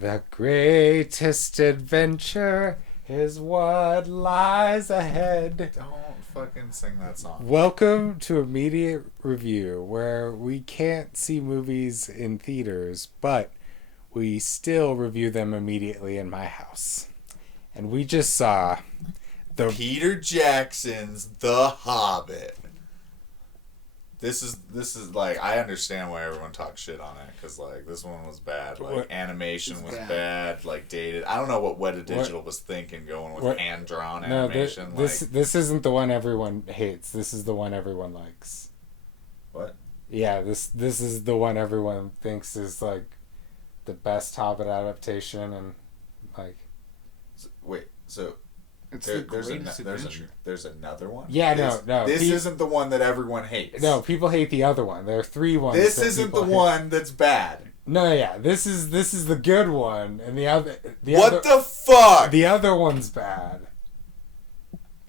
The greatest adventure is what lies ahead. Don't fucking sing that song. Welcome to Immediate Review, where we can't see movies in theaters, but we still review them immediately in my house. And we just saw Peter Jackson's The Hobbit. This is like, I understand why everyone talks shit on it, because like this one was bad. Like animation was bad, like dated. I don't know what Weta Digital was thinking going with hand drawn animation. This isn't the one everyone hates. This is the one everyone likes. What? Yeah, this is the one everyone thinks is like the best Hobbit adaptation, and like. Wait, so. It's the greatest adventure. There's another one? Yeah, no. This isn't the one that everyone hates. No, people hate the other one. There are three ones. This isn't the one that's bad. No, yeah. This is the good one, and the other. What the fuck? The other one's bad.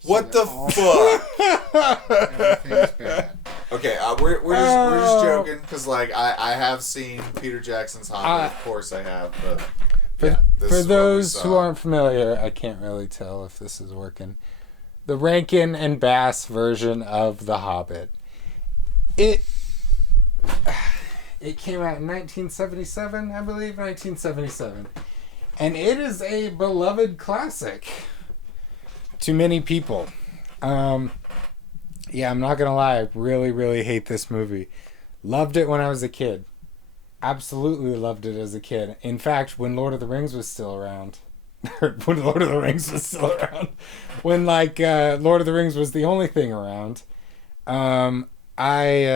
What the fuck? Everything's bad. Okay, we're just joking, because like I have seen Peter Jackson's Hobbit. Of course I have, but. For those who aren't familiar, I can't really tell if this is working. The Rankin and Bass version of The Hobbit. It came out in 1977, I believe, 1977. And it is a beloved classic to many people. I'm not going to lie, I really, really hate this movie. Loved it when I was a kid. Absolutely loved it as a kid. In fact, when Lord of the Rings was still around, when Lord of the Rings was the only thing around, I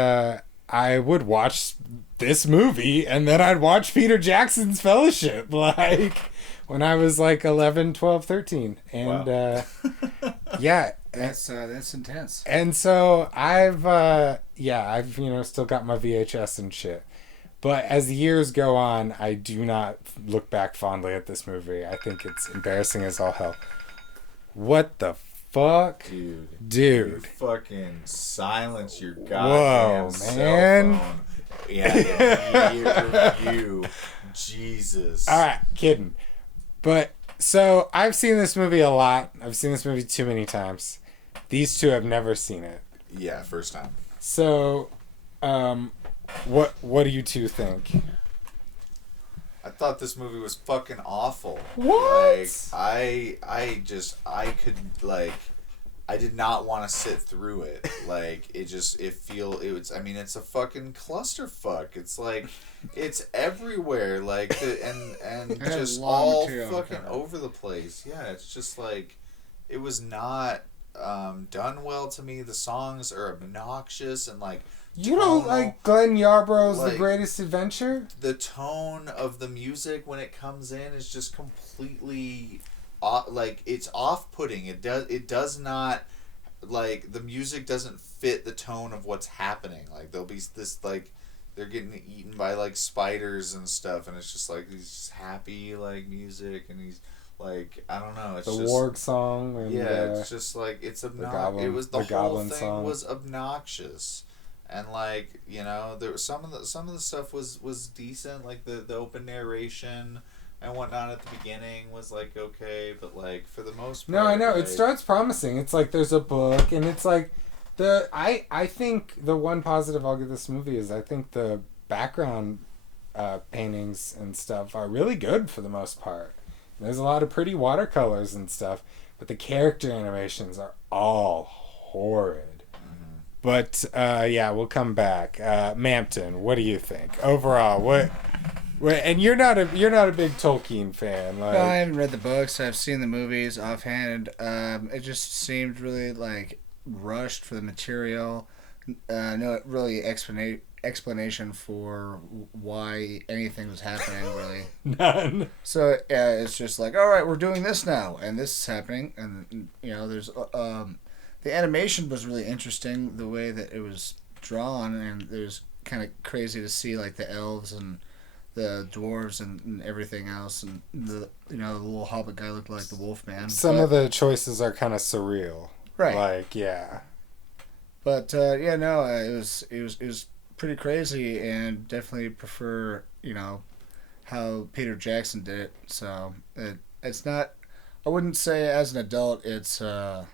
would watch this movie, and then I'd watch Peter Jackson's Fellowship, like when I was like 11, 12, 13. And wow. Yeah. That's intense. And so I've still got my VHS and shit. But as the years go on, I do not look back fondly at this movie. I think it's embarrassing as all hell. What the fuck? Dude. You fucking silence your goddamn cell man. phone. Yeah, review. Jesus. Alright, kidding. But, so, I've seen this movie a lot. I've seen this movie too many times. These two have never seen it. Yeah, first time. So, What do you two think? I thought this movie was fucking awful. What? Like, I did not want to sit through it. Like, it's a fucking clusterfuck. It's like, it's everywhere. Like, and just all fucking over the place. Yeah, it's just like, it was not done well to me. The songs are obnoxious and like, you don't like Glenn Yarborough's The Greatest Adventure? The tone of the music when it comes in is just completely it's off-putting. It does not, like, the music doesn't fit the tone of what's happening. Like, there'll be this, like, they're getting eaten by like spiders and stuff, and it's just like these just happy like music, and he's like, I don't know, it's the just Warg song. And, it's just like, it's obnoxious. The whole thing song was obnoxious. And like, you know, there was some of the stuff was decent, like the open narration and whatnot at the beginning was like okay, but like for the most part, no, I know, like, it starts promising. It's like there's a book, and it's like I think the one positive I'll give this movie is I think the background paintings and stuff are really good for the most part. There's a lot of pretty watercolors and stuff, but the character animations are all horrid. But we'll come back. Mampton, what do you think overall? What? And you're not a big Tolkien fan. Like, no, I haven't read the books. I've seen the movies offhand. It just seemed really like rushed for the material. No really explanation for why anything was happening, really. None. So it's just like, all right, we're doing this now, and this is happening, and you know, there's the animation was really interesting, the way that it was drawn, and it was kind of crazy to see like the elves and the dwarves and everything else, and the little hobbit guy looked like the Wolfman. Some of the choices are kind of surreal, right? Like, yeah. But it was pretty crazy, and definitely prefer how Peter Jackson did it. So it's not. I wouldn't say as an adult it's a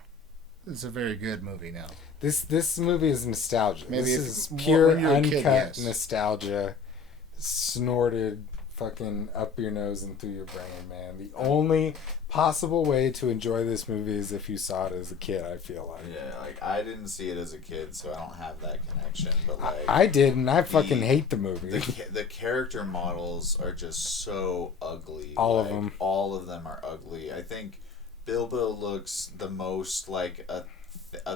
very good movie now. This movie is nostalgia. Maybe this if is when pure you were a uncut kid, yes. nostalgia, snorted fucking up your nose and through your brain, man. The only possible way to enjoy this movie is if you saw it as a kid. I feel like. Yeah, like I didn't see it as a kid, so I don't have that connection. But like I did, and I fucking hate the movie. the character models are just so ugly. All of them. All of them are ugly. I think Bilbo looks the most like a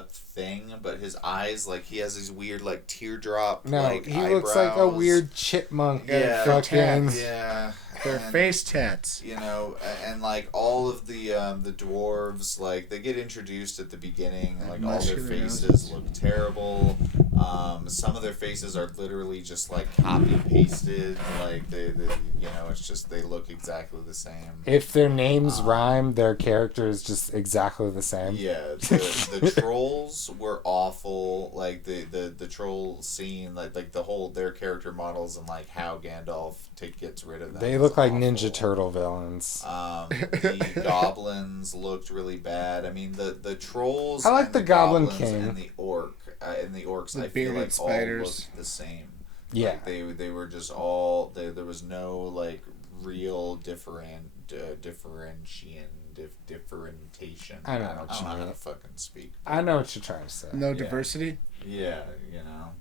thing, but his eyes, like he has these weird like teardrop. No, like, he looks like a weird chipmunk. Yeah, fucking. yeah. Their face tats. You know, and like all of the dwarves, like they get introduced at the beginning, like all their faces look terrible. Some of their faces are literally just like copy pasted, like they you know, it's just they look exactly the same. If their names rhyme, their character is just exactly the same. Yeah, the trolls were awful. Like the troll scene, like the whole their character models and like how Gandalf gets rid of them. They look like Ninja Turtle villains. The goblins looked really bad. I mean the trolls. I like and the Goblin goblins King and the orcs. The I feel bearded like spiders. all looked the same. Yeah, Like they were just all there was no like real differentiation. I know I don't know how to fucking speak. I know what you're trying to say. No diversity. Yeah, you know.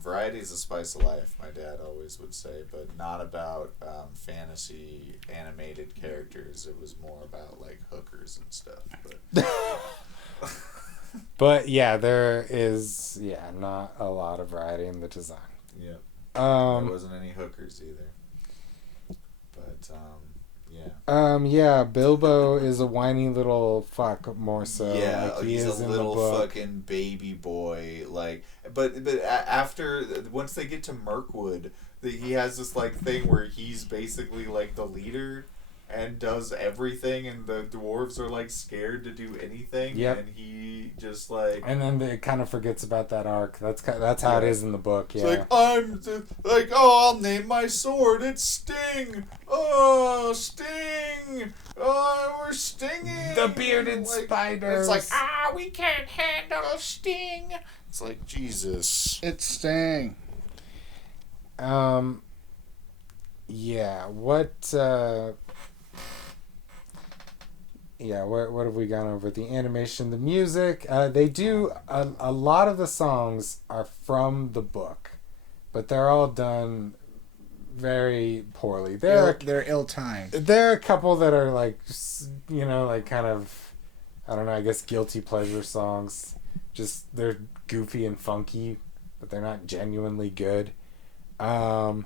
Variety is the spice of life, my dad always would say, but not about fantasy animated characters. It was more about like hookers and stuff. But But yeah, there is not a lot of variety in the design. yeah, there wasn't any hookers either. But yeah. Bilbo is a whiny little fuck more so. Yeah, like he he's is a in little the book. fucking baby boy. Like, but after once they get to Mirkwood, he has this like thing where he's basically like the leader and does everything, and the dwarves are like scared to do anything. Yep. And he just like. And then it kind of forgets about that arc. That's how it is in the book. Yeah. It's like I'll name my sword. It's Sting. Oh, Sting. Oh, we're stinging. The bearded spiders. It's like we can't handle Sting. It's like Jesus. It's Sting. Yeah. What have we gone over? The animation, the music. They do a lot of the songs are from the book, but they're all done very poorly. They're ill-timed. There are a couple that are like, like kind of, I don't know, I guess guilty pleasure songs. Just they're goofy and funky, but they're not genuinely good. But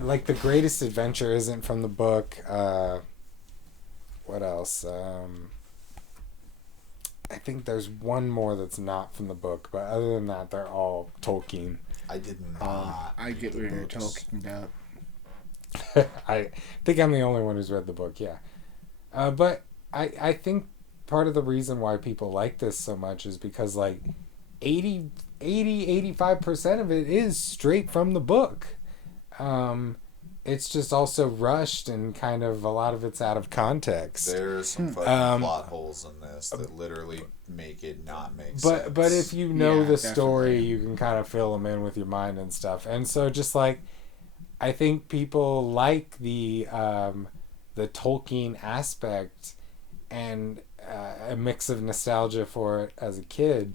like the Greatest Adventure isn't from the book. What else? I think there's one more that's not from the book, but other than that, they're all Tolkien. I did not. I get what you're talking about. I think I'm the only one who's read the book, yeah. But I think part of the reason why people like this so much is because like 85% of it is straight from the book. It's just also rushed and kind of a lot of it's out of context. There's some fucking plot holes in this that literally make it not make sense. But if you know the story, definitely. you can kind of fill them in with your mind and stuff. And so just like, I think people like the Tolkien aspect and a mix of nostalgia for it as a kid.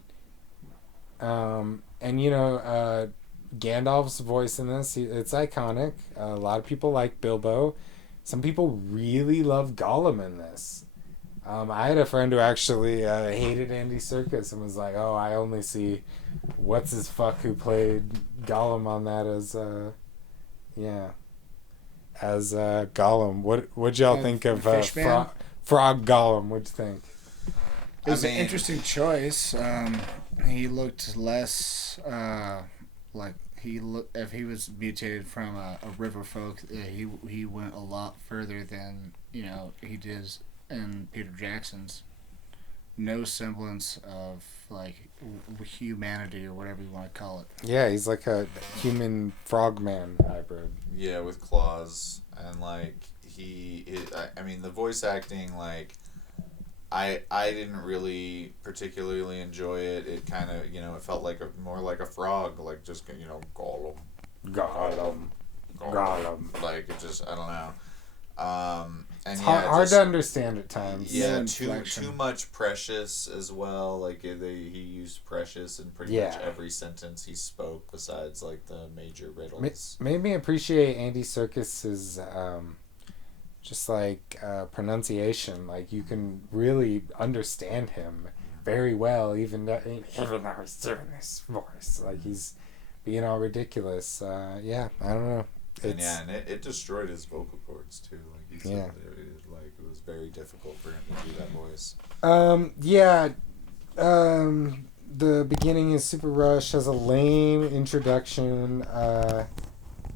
And Gandalf's voice in this, it's iconic. A lot of people like Bilbo. Some people really love Gollum in this. I had a friend who actually hated Andy Serkis and was like, "Oh, I only see what's his fuck who played Gollum on that as Gollum." What'd y'all think of Frog Gollum? What'd you think? It was an interesting choice. He looked less like if he was mutated from a river folk. He went a lot further than he did in Peter Jackson's. no semblance of like humanity or whatever you want to call it. Yeah, he's like a human frogman hybrid. Yeah, with claws and like I mean the voice acting like I didn't really particularly enjoy it. It kind of it felt like more like a frog, like just Gollum, Gollum. like it just I don't know. And It's yeah, hard to understand at times. Yeah, No too inflection. much Precious as well. Like he used Precious in pretty much every sentence he spoke, besides like the major riddles. Made me appreciate Andy Serkis's just like pronunciation. Like you can really understand him very well, even though he's doing this voice. Like he's being all ridiculous. Yeah, I don't know. And it destroyed his vocal cords too. Like he said, it was very difficult for him to do that voice. The beginning is super rushed. Has a lame introduction.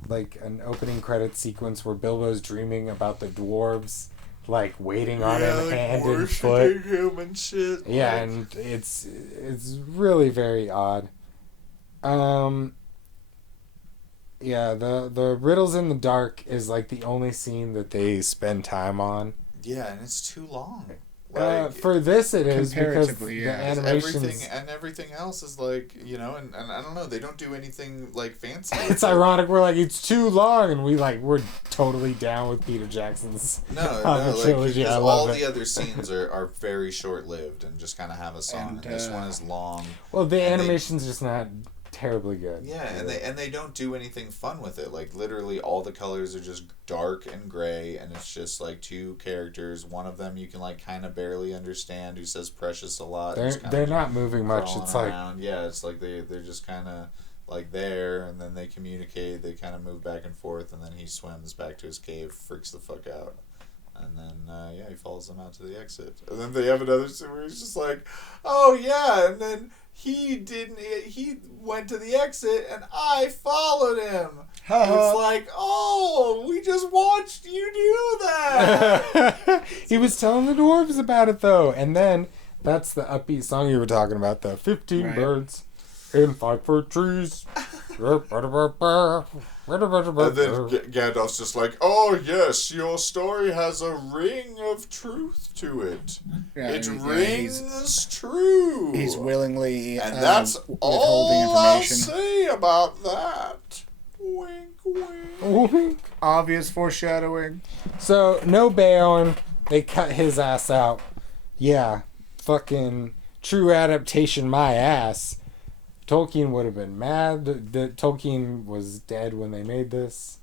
Like an opening credit sequence where Bilbo's dreaming about the dwarves, like waiting on him hand and foot. Him and shit. Yeah, and it's really very odd. Yeah, the riddles in the dark is like the only scene that they spend time on. Yeah, and it's too long. For this it is because comparatively, the animations. Everything else is like and I don't know, they don't do anything like fancy. It's ironic. We're like it's too long, and we're totally down with Peter Jackson's trilogy. Because I all love it. the other scenes are very short lived and just kind of have a song. And this one is long. Well, the animation's just not terribly good. Yeah, and they don't do anything fun with it. Like literally, all the colors are just dark and gray, and it's just like two characters. One of them you can like kind of barely understand, who says "precious" a lot. They're not moving much. It's around. It's like they're just kind of like there, and then they communicate. They kind of move back and forth, and then he swims back to his cave, freaks the fuck out. And then, he follows them out to the exit. And then they have another scene where he's just like, oh, yeah, and then he went to the exit, and I followed him. It's like, oh, we just watched you do that. He was telling the dwarves about it, though. And then, that's the upbeat song you were talking about, the 15 birds in 5-foot trees. And then Gandalf's just like, oh, yes, your story has a ring of truth to it. Yeah, it rings true. He's willingly and that's all I'll say about that. Wink, wink. Obvious foreshadowing. So, no Beorn. They cut his ass out. Yeah, fucking true adaptation my ass. Tolkien would have been mad that Tolkien was dead when they made this.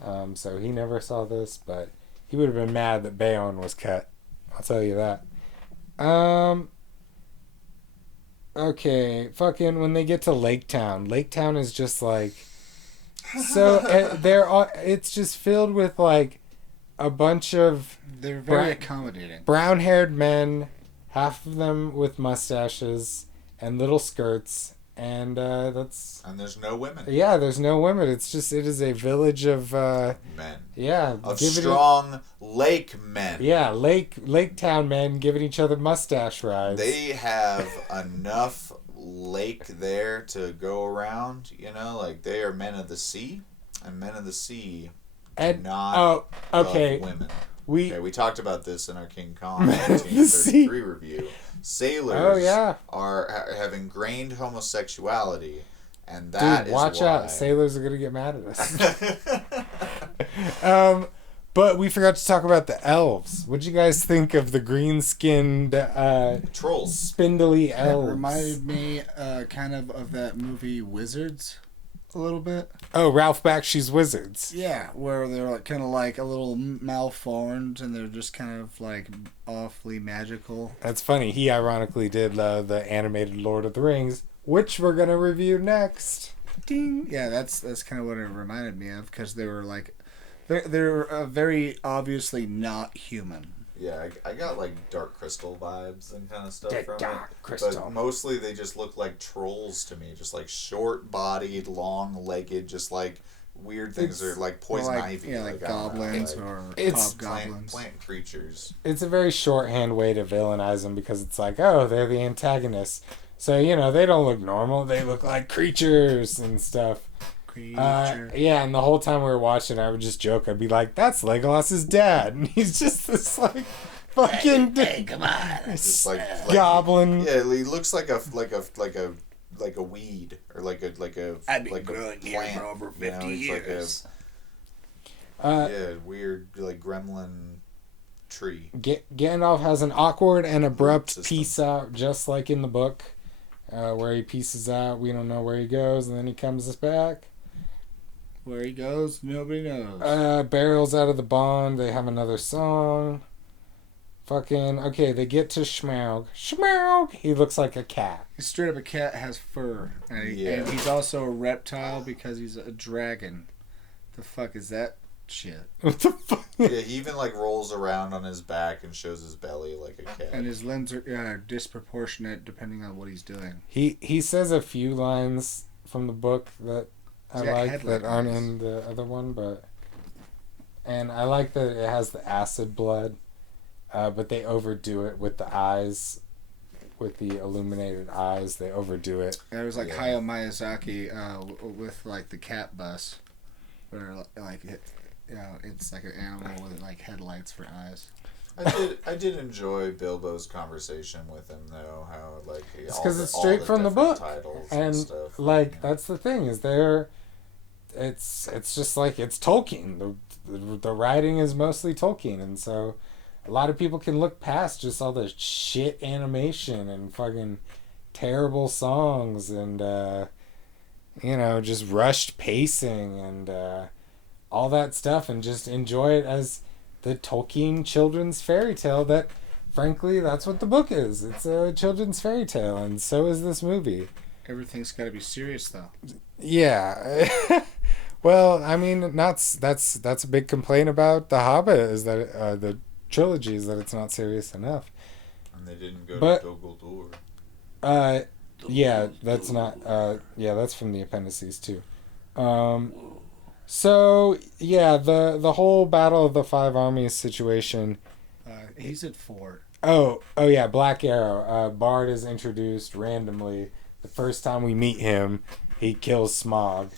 So he never saw this, but he would have been mad that Beorn was cut. I'll tell you that. Okay, fucking when they get to Lake Town is just like... So, it's just filled with like a bunch of... They're very accommodating. Brown-haired men, half of them with mustaches and little skirts. And that's... And there's no women. Yeah, there's no women. It is a village of... men. Yeah. Of strong lake men. Yeah, lake town men giving each other mustache rides. They have enough lake there to go around, like they are men of the sea, and men of the sea do not love women. We talked about this in our King Kong 1933 review. Sailors have ingrained homosexuality, and that is watch why... out. Sailors are gonna get mad at us. But we forgot to talk about the elves. What'd you guys think of the green-skinned trolls, spindly elves? It reminded me kind of that movie Wizards a little bit. Oh, Ralph Bakshi's Wizards. Yeah, where they're like, kind of like a little malformed, and they're just kind of like awfully magical. That's funny. He ironically did the animated Lord of the Rings, which we're gonna review next. Ding. Yeah, that's kind of what it reminded me of, because they were like, they're very obviously not human. Yeah, I got like Dark Crystal vibes and kind of stuff from Dark it. Crystal. But mostly they just look like trolls to me. Just like short-bodied, long-legged, just like weird things are like poison ivy. Yeah, like goblins or hobgoblins. Plant creatures. It's a very shorthand way to villainize them because it's like, oh, they're the antagonists. So, they don't look normal. They look like creatures and stuff. Yeah, and the whole time we were watching, I would just joke. I'd be like, that's Legolas's dad. And he's just this, like, fucking... Hey, come on. Just like goblin. Yeah, he looks like a weed or like a I've been like growing a here plant, for over 50 years. Weird like gremlin tree. Gandalf has an awkward and abrupt System. peace out, just like in the book, where he pieces out. We don't know where he goes, and then he comes back. Where he goes, nobody knows. Barrels out of the bond. They have another song. Okay, they get to Schmaug. Schmaug! He looks like a cat. He's straight up a cat, has fur. And he's also a reptile because he's a dragon. The fuck is that shit? What the fuck? Yeah, he even like rolls around on his back and shows his belly like a cat. And his limbs are disproportionate depending on what he's doing. He says a few lines from the book that I like that aren't in the other one, and I like that it has the acid blood. But they overdo it with the eyes, with the illuminated eyes. They overdo it. And it was like Hayao Miyazaki with like the cat bus, where like it's like an animal with like headlights for eyes. I did enjoy Bilbo's conversation with him though. How like it's because it's straight from the book, and stuff, that's the thing is it's just like it's Tolkien. The writing is mostly Tolkien, and so. A lot of people can look past just all the shit animation and fucking terrible songs and, just rushed pacing and all that stuff and just enjoy it as the Tolkien children's fairy tale that, frankly, that's what the book is. It's a children's fairy tale, and so is this movie. Everything's got to be serious, though. Yeah. Well, I mean, that's a big complaint about The Hobbit is that the trilogy is that it's not serious enough. And they didn't go to Dol Guldur. Yeah, that's not. That's from the appendices too. So yeah, the whole Battle of the Five Armies situation. He's at 4. Oh yeah, Black Arrow. Bard is introduced randomly. The first time we meet him, he kills Smaug.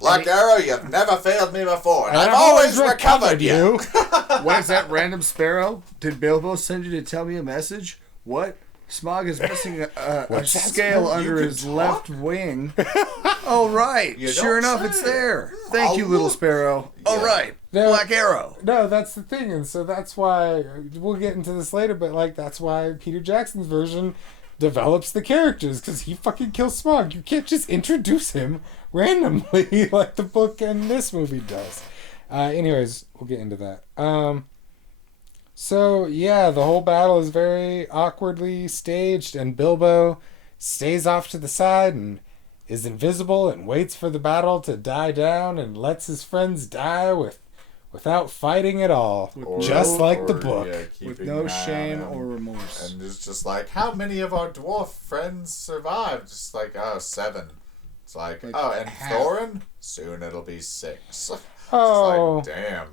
Black Arrow, you've never failed me before, and I've always recovered you. What is that, random sparrow? Did Bilbo send you to tell me a message? What? Smaug is missing a scale under his left wing. Oh, right. Sure enough, it's there. Thank you, little sparrow. Yeah. Oh, right. Black Arrow. No, that's the thing, and so that's why, we'll get into this later, but that's why Peter Jackson's version develops the characters, because he fucking kills Smaug. You can't just introduce him randomly like the book and this movie does. Anyways, we'll get into that. So yeah, the whole battle is very awkwardly staged, and Bilbo stays off to the side and is invisible and waits for the battle to die down and lets his friends die without fighting at all, just like the book. Yeah, with no shame or remorse. And it's just like, how many of our dwarf friends survived? Just like, 7. It's like and Thorin? Soon it'll be 6. Oh. It's like, damn.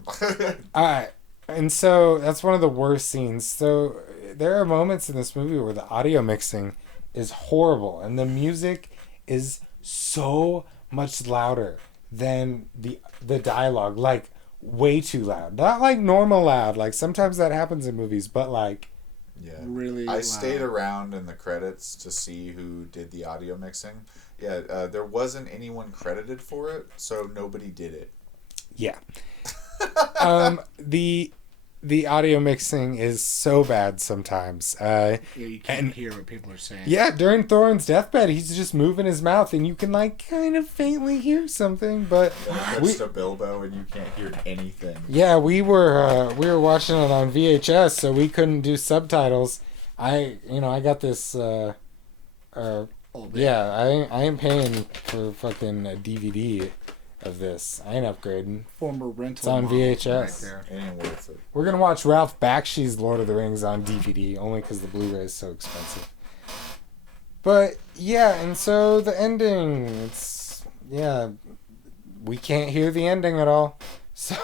Alright, and so that's one of the worst scenes. So there are moments in this movie where the audio mixing is horrible, and the music is so much louder than the dialogue, like way too loud. Not like normal loud, like sometimes that happens in movies, but like really I loud. stayed around in the credits to see who did the audio mixing. Yeah, there wasn't anyone credited for it, so nobody did it. Yeah. The audio mixing is so bad sometimes. You can't hear what people are saying. Yeah, during Thorin's deathbed, he's just moving his mouth, and you can kind of faintly hear something, but Then it gets to Bilbo, and you can't hear anything. Yeah, we were watching it on VHS, so we couldn't do subtitles. I got this. I ain't paying for fucking a DVD of this. I ain't upgrading. Former rental. It's on VHS. Right there. Ain't worth it. We're gonna watch Ralph Bakshi's Lord of the Rings on DVD, only because the Blu-ray is so expensive. But yeah, and so the ending, we can't hear the ending at all. So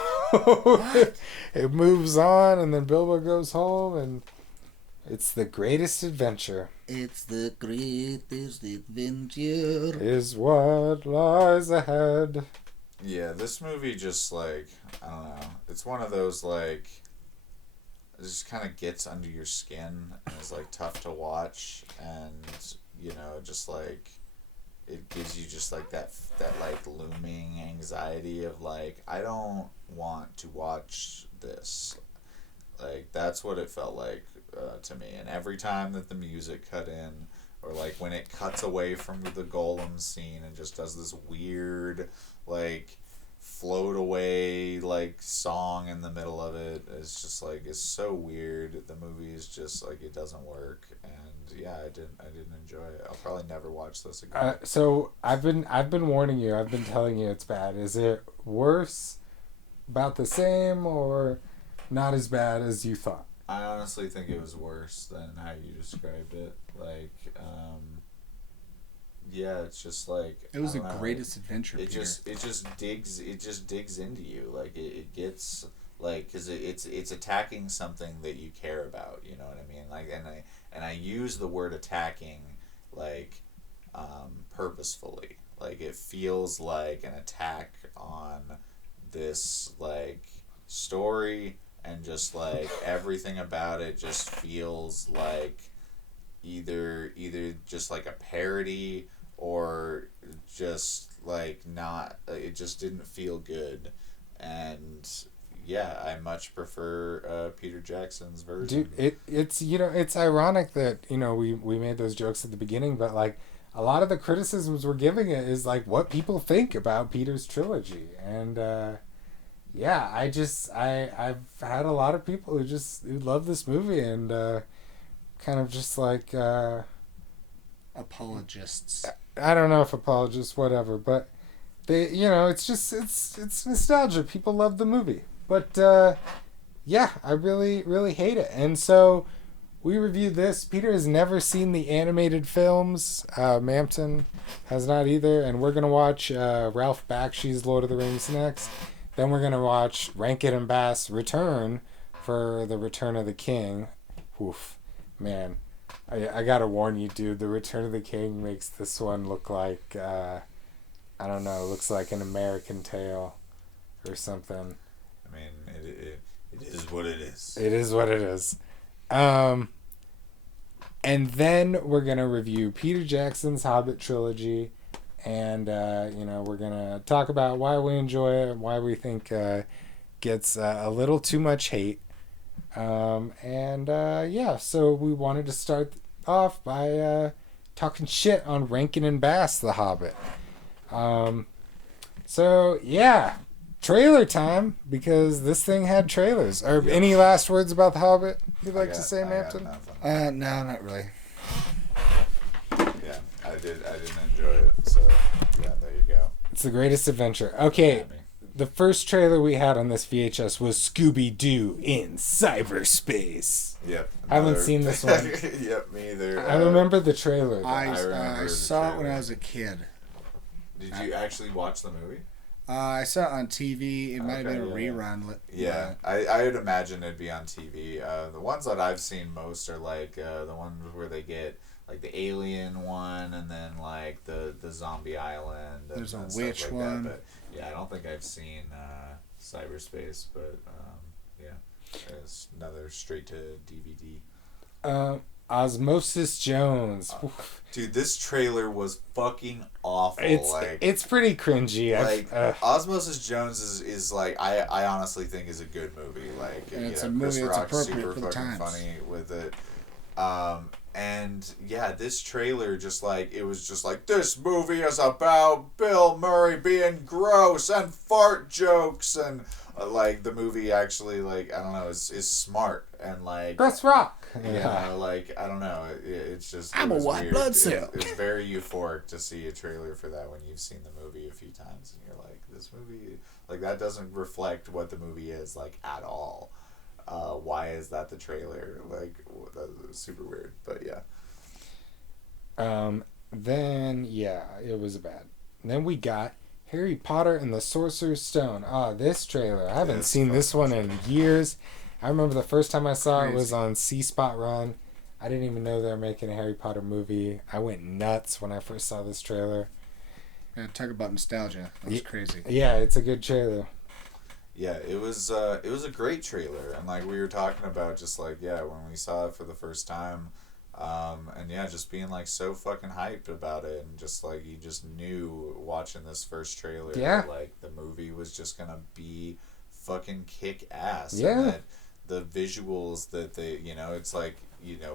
it moves on, and then Bilbo goes home, and it's the greatest adventure. It's the greatest adventure. Is what lies ahead. Yeah, this movie just like, I don't know. It's one of those like, it just kind of gets under your skin and is like tough to watch, and just like it gives you just like that like looming anxiety of like, I don't want to watch this. Like that's what it felt like to me. And every time that the music cut in, or like when it cuts away from the Gollum scene and just does this weird like float away like song in the middle of it, it's just like, it's so weird. The movie is just like, it doesn't work. And yeah, I didn't enjoy it. I'll probably never watch this again. So I've been warning you. I've been telling you it's bad. Is it worse, about the same, or not as bad as you thought? I honestly think it was worse than how you described it. Like, yeah, it's just like, it was the greatest adventure. It just digs into you. Like it gets like, because it's attacking something that you care about. You know what I mean? Like, and I use the word attacking like purposefully. Like it feels like an attack on this like story, and just like everything about it just feels like either just like a parody, or just like not, it just didn't feel good. And yeah, I much prefer Peter Jackson's version. Dude, it's ironic that we made those jokes at the beginning, but like a lot of the criticisms we're giving it is like what people think about Peter's trilogy. And yeah, I've had a lot of people who love this movie, and kind of just like apologists. I don't know if apologists, whatever, but they, it's nostalgia. People love the movie, but yeah, I really, really hate it. And so we reviewed this. Peter has never seen the animated films. Mampton has not either, and we're gonna watch Ralph Bakshi's Lord of the Rings next. Then we're gonna watch Rankin and Bass Return for the Return of the King. Oof, man. I gotta warn you, dude. The Return of the King makes this one look like, I don't know, looks like an American Tale or something. I mean, it is what it is. It is what it is. And then we're gonna review Peter Jackson's Hobbit trilogy, and we're gonna talk about why we enjoy it and why we think gets a little too much hate. Yeah, so we wanted to start off by talking shit on Rankin and Bass, The Hobbit. So yeah, trailer time, because this thing had trailers. Any last words about The Hobbit you'd like to say, Mampton? No, not really. Yeah, I didn't enjoy it, so yeah, there you go. It's the greatest adventure. Okay. The first trailer we had on this VHS was Scooby-Doo in cyberspace. Yep. Haven't seen this one. Yep, me either. I remember the trailer. I saw it when I was a kid. Did you actually watch the movie? I saw it on TV. It might have been a rerun. Yeah, I'd imagine it'd be on TV. The ones that I've seen most are like the ones where they get like the alien one, and then like the zombie island. And, there's a witch like one. That. But yeah, I don't think I've seen cyberspace, but yeah, it's another straight to DVD. Osmosis Jones. Dude, this trailer was fucking awful. It's pretty cringy. Like Osmosis Jones is like, I honestly think is a good movie. Like, and it's a movie that's appropriate for the times. Funny with it. And yeah, this trailer just like, it was just like, this movie is about Bill Murray being gross and fart jokes, and like the movie actually, like, I don't know, is smart and like Chris Rock. Yeah, like, I don't know, it's just, I'm a white blood cell. It's very euphoric to see a trailer for that when you've seen the movie a few times and you're like, this movie, like, that doesn't reflect what the movie is like at all. Why is that the trailer? Like, that was super weird, but yeah. Then yeah, it was bad. And then we got Harry Potter and the Sorcerer's Stone. This trailer. I haven't seen this one in years. I remember the first time I saw it was on C Spot Run. I didn't even know they were making a Harry Potter movie. I went nuts when I first saw this trailer. Yeah, talk about nostalgia. That was crazy. Yeah, it's a good trailer. Yeah, it was a great trailer, and like we were talking about, just like when we saw it for the first time, and just being like so fucking hyped about it, and just like you just knew watching this first trailer, that, like the movie was just gonna be fucking kick ass. Yeah. And that the visuals that they, it's like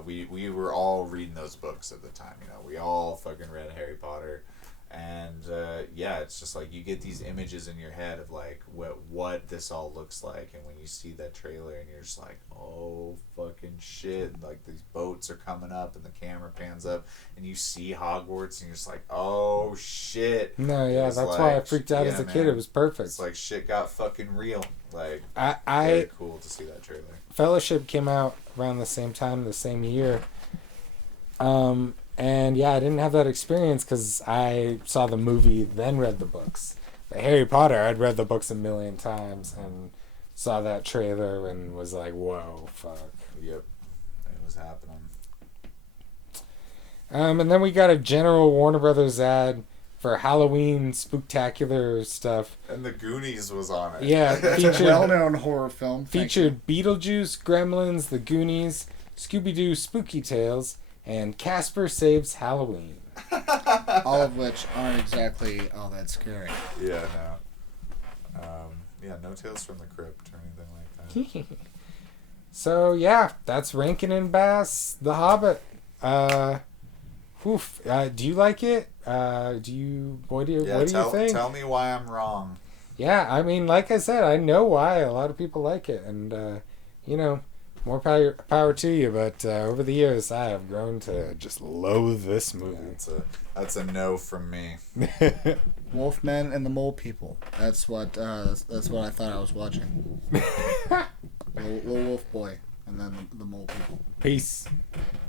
we were all reading those books at the time. We all fucking read Harry Potter. And it's just like you get these images in your head of like what this all looks like, and when you see that trailer and you're just like, oh fucking shit, like these boats are coming up and the camera pans up and you see Hogwarts and you're just like, oh shit. No, that's why I freaked out as a kid. It was perfect. It's like shit got fucking real. Like very cool to see that trailer. Fellowship came out around the same time, the same year. And I didn't have that experience because I saw the movie, then read the books. But Harry Potter, I'd read the books a million times and saw that trailer and was like, whoa, fuck. Yep, it was happening. And then we got a general Warner Brothers ad for Halloween spooktacular stuff. And the Goonies was on it. Yeah, Featured well-known horror film. Featured Beetlejuice, Gremlins, The Goonies, Scooby-Doo Spooky Tales, and Casper Saves Halloween. All of which aren't exactly all that scary. Yeah, no. No Tales from the Crypt or anything like that. So, that's Rankin and Bass, The Hobbit. Do you like it? What do you think? Tell me why I'm wrong. Yeah, I mean, like I said, I know why a lot of people like it. And, more power to you, but over the years I have grown to just loathe this movie. Yeah, that's a no from me. Wolfman and the Mole People. That's what I thought I was watching. Little Wolf Boy and then the Mole People. Peace.